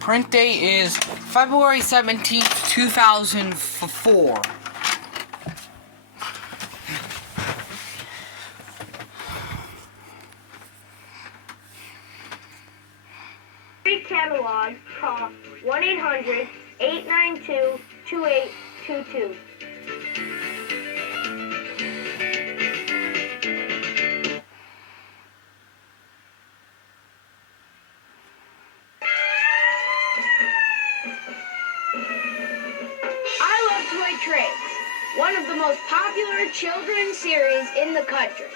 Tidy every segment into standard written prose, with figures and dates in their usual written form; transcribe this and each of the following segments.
Print date is February 17th, 2004. Free catalog, call 1-800-892-2822. Toy Trades, one of the most popular children's series in the country.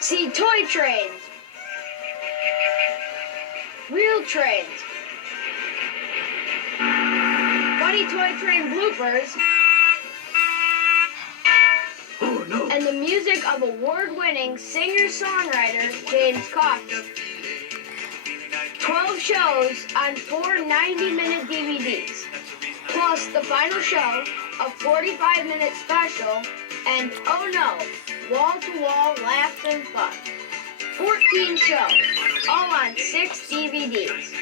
See Toy Trains, Real Trains, Funny Toy Train bloopers, and the music of award-winning singer-songwriter James Coffey. 12 shows on 4 90-minute DVDs. Plus the final show, a 45-minute special, and oh no, wall-to-wall laughs and fun. 14 shows, all on 6 DVDs.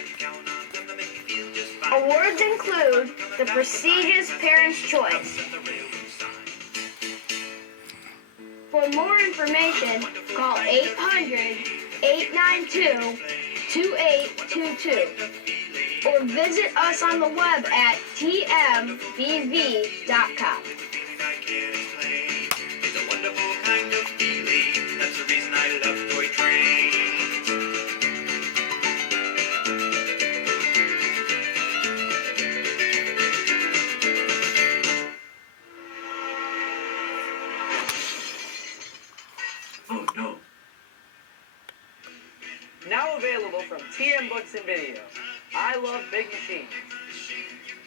Awards include the prestigious Parents' Choice. For more information, call 800-892-2822. or visit us on the web at tmbv.com. It's a wonderful kind of feeling. That's the reason I love Toy Train. Oh no. Now available from TM Books and Video. I love Big Machine.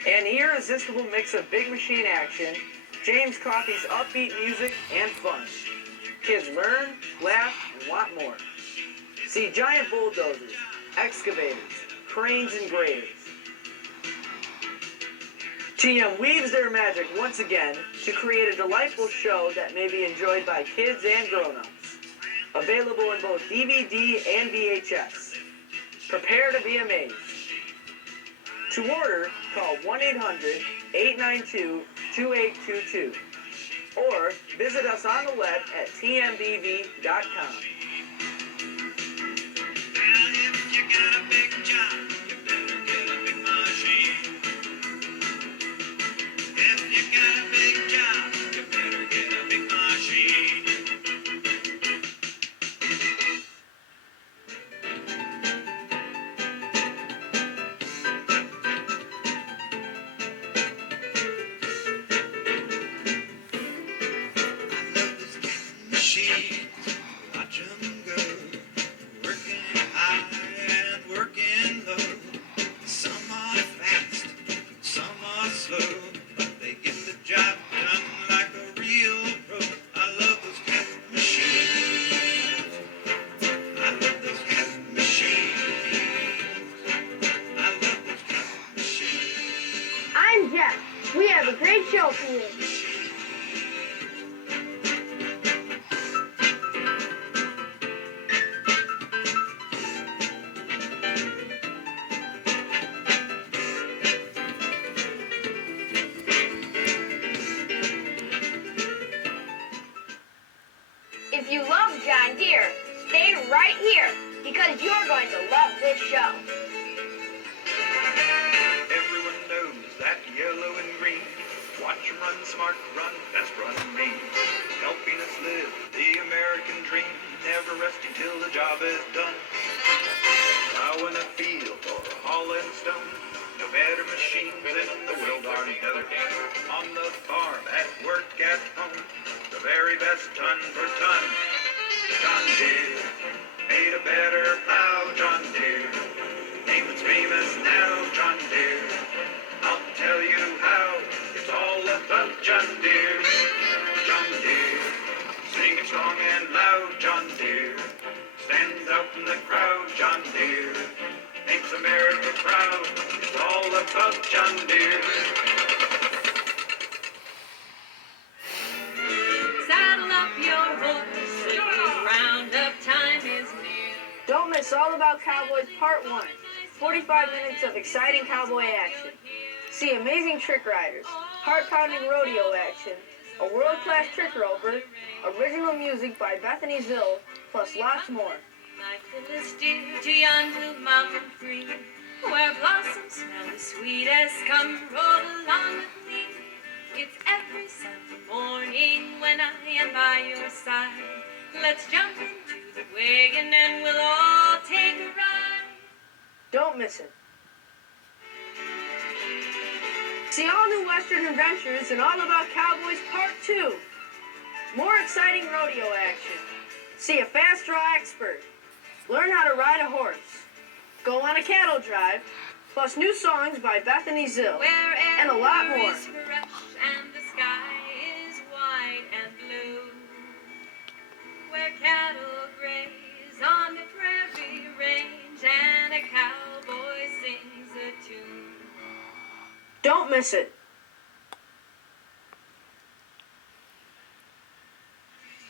An irresistible mix of Big Machine action, James Coffey's upbeat music, and fun. Kids learn, laugh, and want more. See giant bulldozers, excavators, cranes, and graders. TM weaves their magic once again to create a delightful show that may be enjoyed by kids and grown-ups. Available in both DVD and VHS. Prepare to be amazed. To order, call 1-800-892-2822 or visit us on the web at tmbv.com. If you got a big job, you better get a big machine. If you got a big job, you better get a big machine. Watch 'em go, working high and working low. Some are fast, some are slow, but they get the job done like a real pro. I love those cat machines. I love those cat machines. I love those cat machines. I'm Jeff. We have a great show for you. If you love John Deere, stay right here because you're going to love this show. Everyone knows that yellow and green. Watch 'em run smart, run fast, run mean. Helping us live the American dream. Never resting till the job is done. Plowing a field or hauling stone. No better machines in the world are known. On the farm, at work, at home. The very best ton for ton. John Deere made a better plow. John Deere, name that's famous now. John Deere, I'll tell you how. It's all about John Deere. John Deere, sing it strong and loud. John Deere stands out in the crowd. John Deere makes America proud. It's all about John Deere. Saddle up your horses, roundup time is near. Don't miss All About Cowboys Part 1. 45 minutes of exciting cowboy action. See amazing trick riders, heart-pounding rodeo action, a world-class trick roper, original music by Bethany Zill, plus lots more. My fill is dear to yon blue mountain free, where blossoms smell the sweetest. Come roll along with me. It's every Sunday morning when I am by your side. Let's jump into the wagon and we'll all take a ride. Don't miss it. See all new Western adventures and All About Cowboys Part 2. More exciting rodeo action. See a fast draw expert. Learn how to ride a horse. Go on a cattle drive. Plus new songs by Bethany Zill. Where And a lot more. is fresh and the sky is white and blue. Where cattle graze on the prairie range and a cowboy sings a tune. Don't miss it.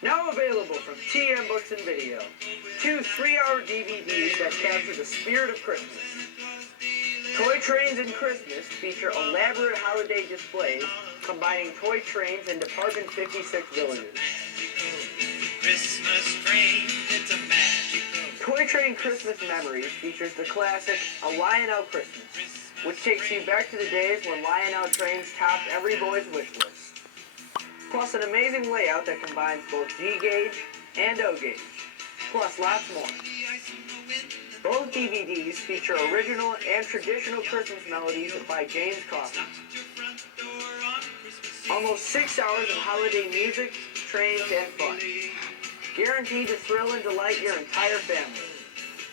Now available from TM Books and Video. 2 3-hour DVDs that capture the spirit of Christmas. Toy Trains and Christmas feature elaborate holiday displays combining toy trains and Department 56 villages. Christmas train, it's a magical. Toy Train Christmas Memories features the classic A Lionel Christmas, which takes you back to the days when Lionel trains topped every boy's wish list. Plus an amazing layout that combines both G-gauge and O-gauge, plus lots more. Both DVDs feature original and traditional Christmas melodies by James Coffey. Almost 6 hours of holiday music, trains, and fun. Guaranteed to thrill and delight your entire family.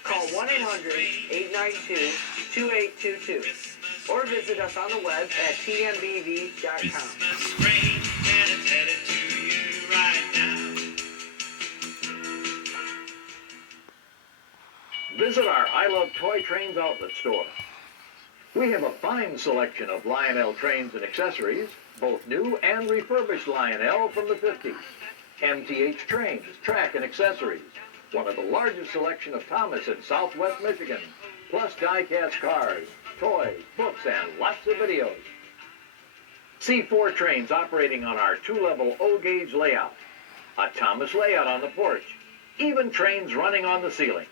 Call 1-800-892-2822 or visit us on the web at tmbv.com. Christmas train, and it's headed to you right now. Visit our I Love Toy Trains outlet store. We have a fine selection of Lionel trains and accessories, both new and refurbished Lionel from the 50s. MTH trains, track and accessories. One of the largest selection of Thomas in Southwest Michigan. Plus die-cast cars, toys, books, and lots of videos. C4 trains operating on our 2-level O-gauge layout. A Thomas layout on the porch. Even trains running on the ceiling.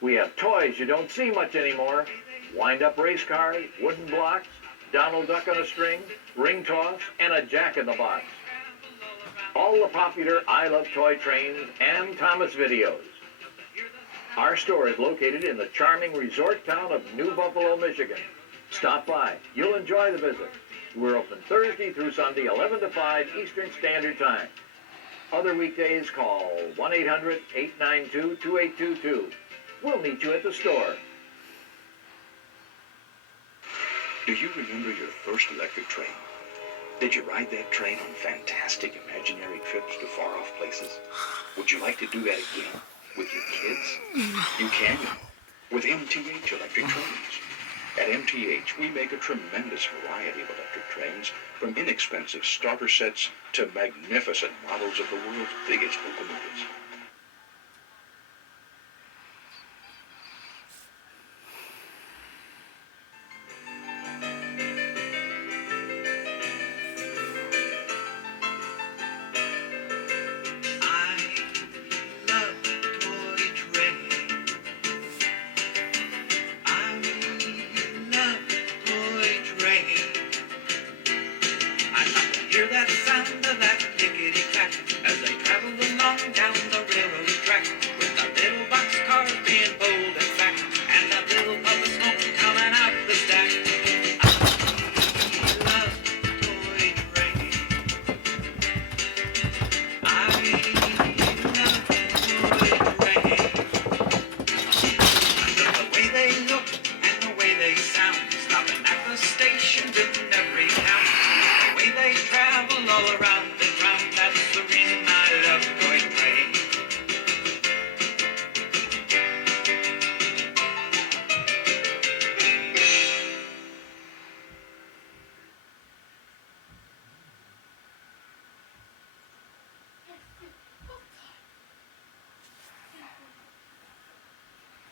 We have toys you don't see much anymore. Wind-up race cars, wooden blocks, Donald Duck on a string, ring toss, and a Jack-in-the-Box. All the popular I Love Toy Trains and Thomas videos. Our store is located in the charming resort town of New Buffalo, Michigan. Stop by. You'll enjoy the visit. We're open Thursday through Sunday, 11 to 5 Eastern Standard Time. Other weekdays, call 1-800-892-2822. We'll meet you at the store. Do you remember your first electric train? Did you ride that train on fantastic imaginary trips to far-off places? Would you like to do that again with your kids? You can with MTH electric trains. At MTH, we make a tremendous variety of electric trains, from inexpensive starter sets to magnificent models of the world's biggest locomotives.